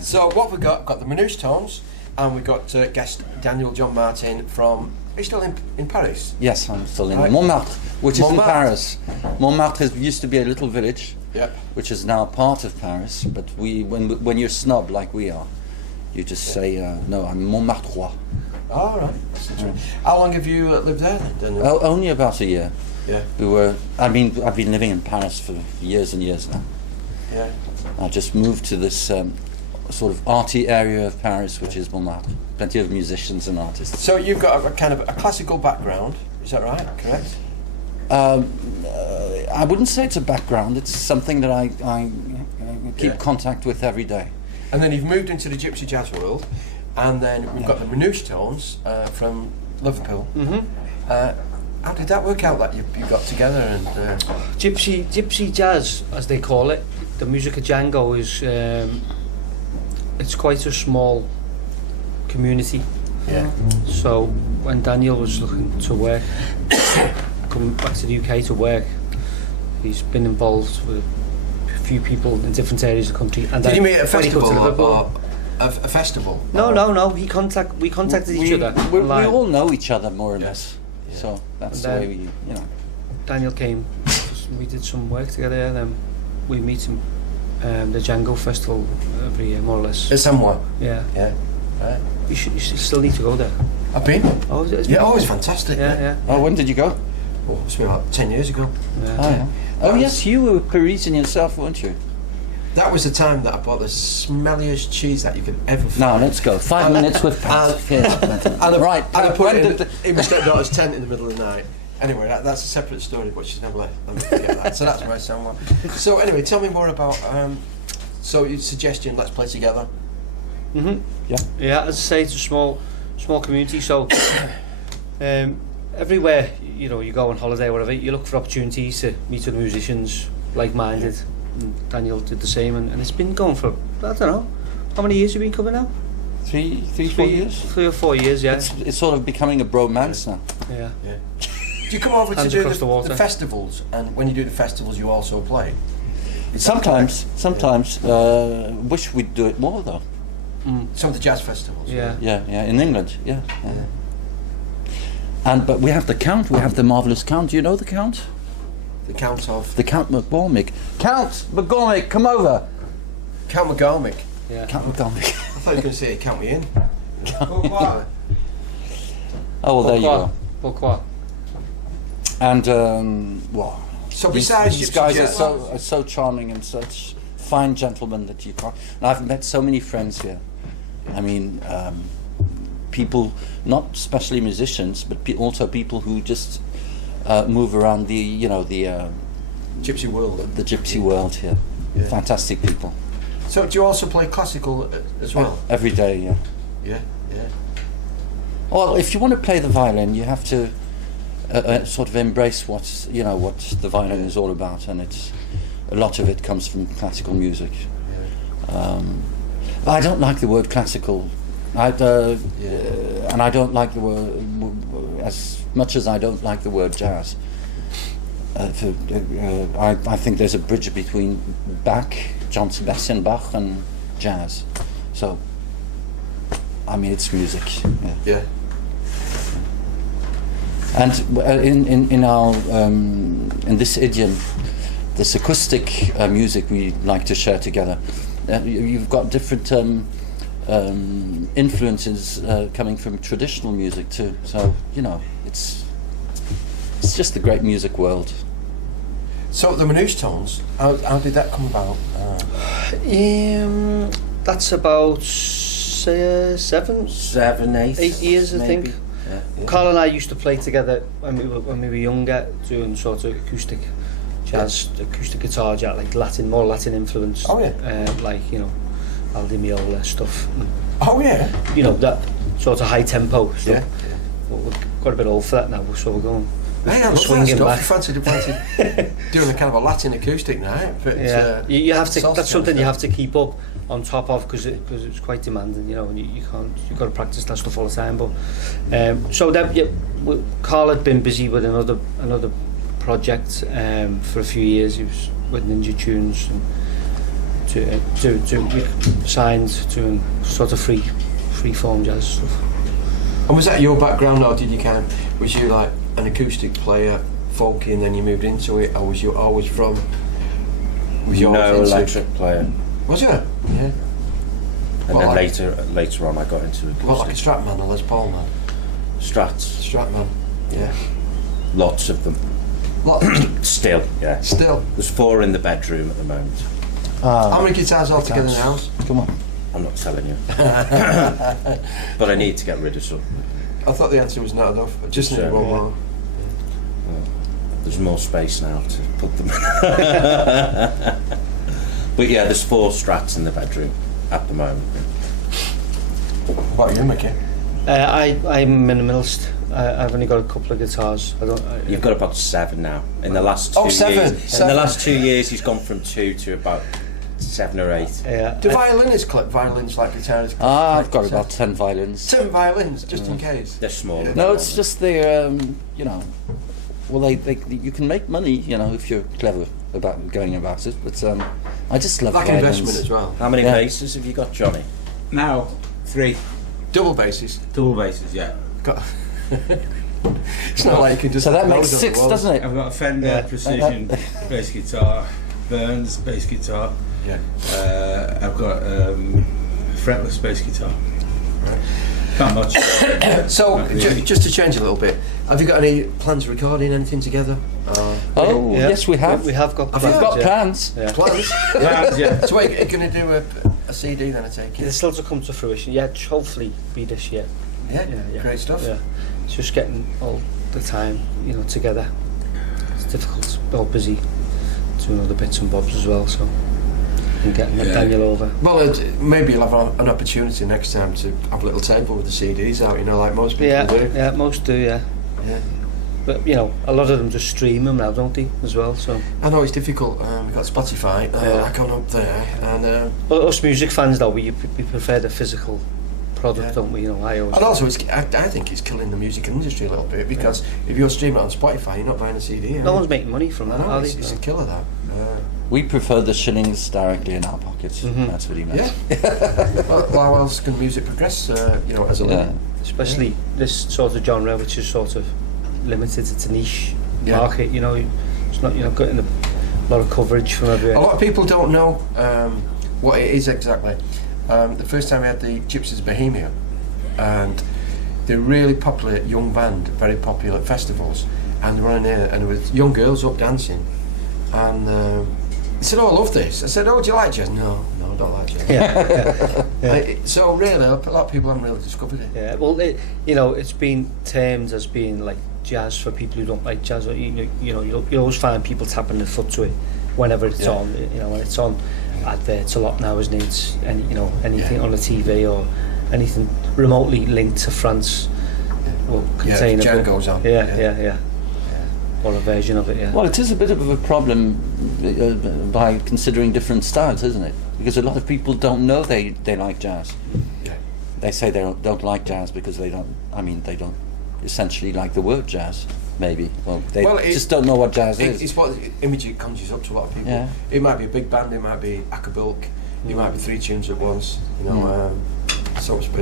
So what we got? Got the Manouchetones, and we got guest Daniel John Martin from. Are you still in Paris? Yes, I'm still in Montmartre, which is in Paris. Montmartre used to be a little village, which is now part of Paris. But when you're snob like we are, you just say, no, I'm Montmartrois. All right. How long have you lived there then? Only about a year. Yeah. I've been living in Paris for years and years now. Yeah. I just moved to this sort of arty area of Paris, which is Montmartre. Plenty of musicians and artists. So you've got a kind of a classical background, is that right? Correct? I wouldn't say it's a background. It's something that I keep contact with every day. And then you've moved into the gypsy jazz world, and then we've got the Manouchetones from Liverpool. How did that work out that you got together and gypsy jazz, as they call it, the music of Django is it's quite a small community. Yeah. So when Daniel was looking to work, coming back to the UK to work, he's been involved with a few people in different areas of the country. And did you meet at a festival or a festival? No. We contacted each other. We all know each other more or less. Yeah. So that's the way we, Daniel came, we did some work together, and then we meet him the Django Festival every year, more or less. It's somewhere. Yeah. Yeah. Right. You still need to go there. I've been. Oh, it's it's fantastic. Yeah. Oh, when did you go? Oh, it's been about 10 years ago. Yeah. Oh, yes, you were Parisian yourself, weren't you? That was the time that I bought the smelliest cheese that you could ever find. Now, let's go. 5 minutes with Pat. Right. And I put it in my stepdaughter's tent in the middle of the night. Anyway, that's a separate story, but she's never let me forget that. So that's my someone. So anyway, tell me more about. So your suggestion, let's play together. Yeah. As I say, it's a small community. So everywhere you go on holiday, or whatever, you look for opportunities to meet other musicians, like-minded. And Daniel did the same, and it's been going for I don't know how many years have you been coming now. 4 years. 3 or 4 years, yeah. It's sort of becoming a bromance now. Yeah. Do you come over to do the festivals, and when you do the festivals, you also play? Sometimes. Wish we'd do it more though. Some of the jazz festivals. Yeah. In England. Yeah. But we have the Count. We have the marvelous Count. Do you know the Count? The Count of? The Count McCormick. Count McCormick, come over. Count McCormick. Yeah. Count McCormick. I thought you were going to say count me in. Oh well, there you go. Pourquoi? And so besides these guys are so charming and such fine gentlemen that you can't. And I've met so many friends here. I mean, people, not especially musicians, but also people who just move around the gypsy world. The gypsy world here. Yeah. Fantastic people. So do you also play classical as well? Every day, Yeah. Well, if you want to play the violin, you have to sort of embrace what the violin is all about, and a lot of it comes from classical music. I don't like the word classical, and I don't like the word as much as I don't like the word jazz. I think there's a bridge between Bach, John Sebastian Bach, and jazz. So, I mean, it's music. Yeah. And in our in this idiom, this acoustic music we like to share together. You've got different influences coming from traditional music too. So it's just the great music world. So the Manouchetones, how did that come about? That's about 8 years, I think. Yeah. Carl and I used to play together when we were younger, doing sort of acoustic jazz, acoustic guitar jazz, like more Latin influence. Oh yeah. Like Al Di Meola stuff. Oh yeah. That sort of high tempo stuff. Yeah. Well, we've got a bit old for that now, so we're going. Hey, I love that stuff. You fancy doing a kind of a Latin acoustic now? But you have to. That's something you have to keep up on top of because it's quite demanding, and you can't. You've got to practice that stuff all the time. But so that Carl had been busy with another project for a few years. He was with Manouchetones and signed doing sort of free form jazz stuff. And was that your background, or was you like an acoustic player, folky, and then you moved into it, or was you always from? No electric player. Was you? Yeah. And then later on, I got into acoustic. What, like a Strat man or Les Paul man? Strats. Strat man. Yeah. Lots of them. Still, yeah. Still. There's 4 in the bedroom at the moment. How many guitars altogether in the house? Come on. I'm not telling you. But I need to get rid of some. I thought the answer was not enough. I just need one more. There's more space now to put them in. But yeah, there's 4 Strats in the bedroom at the moment. What are you, Mickey? I'm minimalist. I've only got a couple of guitars. You've got about 7 now. In the last 2 years. 7. In the last 2 years, he's gone from 2 to about 7 or 8. Yeah. Do violins collect violins like guitarists? I've got about 10 violins. 10 violins, just in case. They're small. No, it's just they're, well, you can make money, if you're clever about going about it. But I just love like violins. investment as well. How many basses have you got, Johnny? Now, 3. Double basses. Double basses, yeah. It's not like you can just. So that load makes them 6, at once. doesn't it? I've got a Fender Precision bass guitar, Burns bass guitar. Yeah. I've got fretless bass guitar. Not much. So, Not really. just to change a little bit, have you got any plans of recording anything together? Yes, we have. We have got Have plans. you got yeah. plans. Yeah. Plans? Plans, yeah. So, what, are you going to do a CD then, I take it? It's still to come to fruition. Yeah, hopefully be this year. Yeah, Yeah. great stuff. Yeah, it's just getting all the time, together. It's difficult. We're all busy doing other bits and bobs as well, so and getting Daniel over. Well, maybe you'll have an opportunity next time to have a little table with the CDs out, like most people do. Yeah, most do. Yeah. Yeah. But a lot of them just stream them now, don't they? As well, so. I know it's difficult. We've got Spotify, like on up there, and Us music fans, though, we prefer the physical product, don't we? I always. and also, I think it's killing the music industry a little bit because if you're streaming it on Spotify, you're not buying a CD. No one's making money from that, are they? It's a killer, that. We prefer the shillings directly in our pockets. That's what he meant. Yeah. Well, how else can music progress? As a living? Especially this sort of genre, which is sort of limited. It's a niche market. It's not. You're not getting a lot of coverage from everywhere. A lot of people don't know what it is exactly. The first time we had the Gypsies of Bohemia, and they're a really popular young band, very popular at festivals, and they were on here, and there was young girls up dancing, and they said, "Oh, I love this." I said, "Oh, do you like jazz?" No, I don't like jazz. Yeah. So really, a lot of people haven't really discovered it. Yeah. Well, it's been termed as being like jazz for people who don't like jazz. You always find people tapping their foot to it whenever it's on. When it's on adverts a lot now, isn't it? It's anything on the TV or anything remotely linked to France will contain jazz goes on. Yeah. Or a version of it. Yeah. Well, it is a bit of a problem by considering different styles, isn't it? Because a lot of people don't know they like jazz. Yeah. They say they don't like jazz because they don't essentially like the word jazz. Maybe. Well, they just don't know what jazz is. It's what image it conjures up to a lot of people. Yeah. It might be a big band, it might be acapulco, it might be 3 tunes at once, so to speak.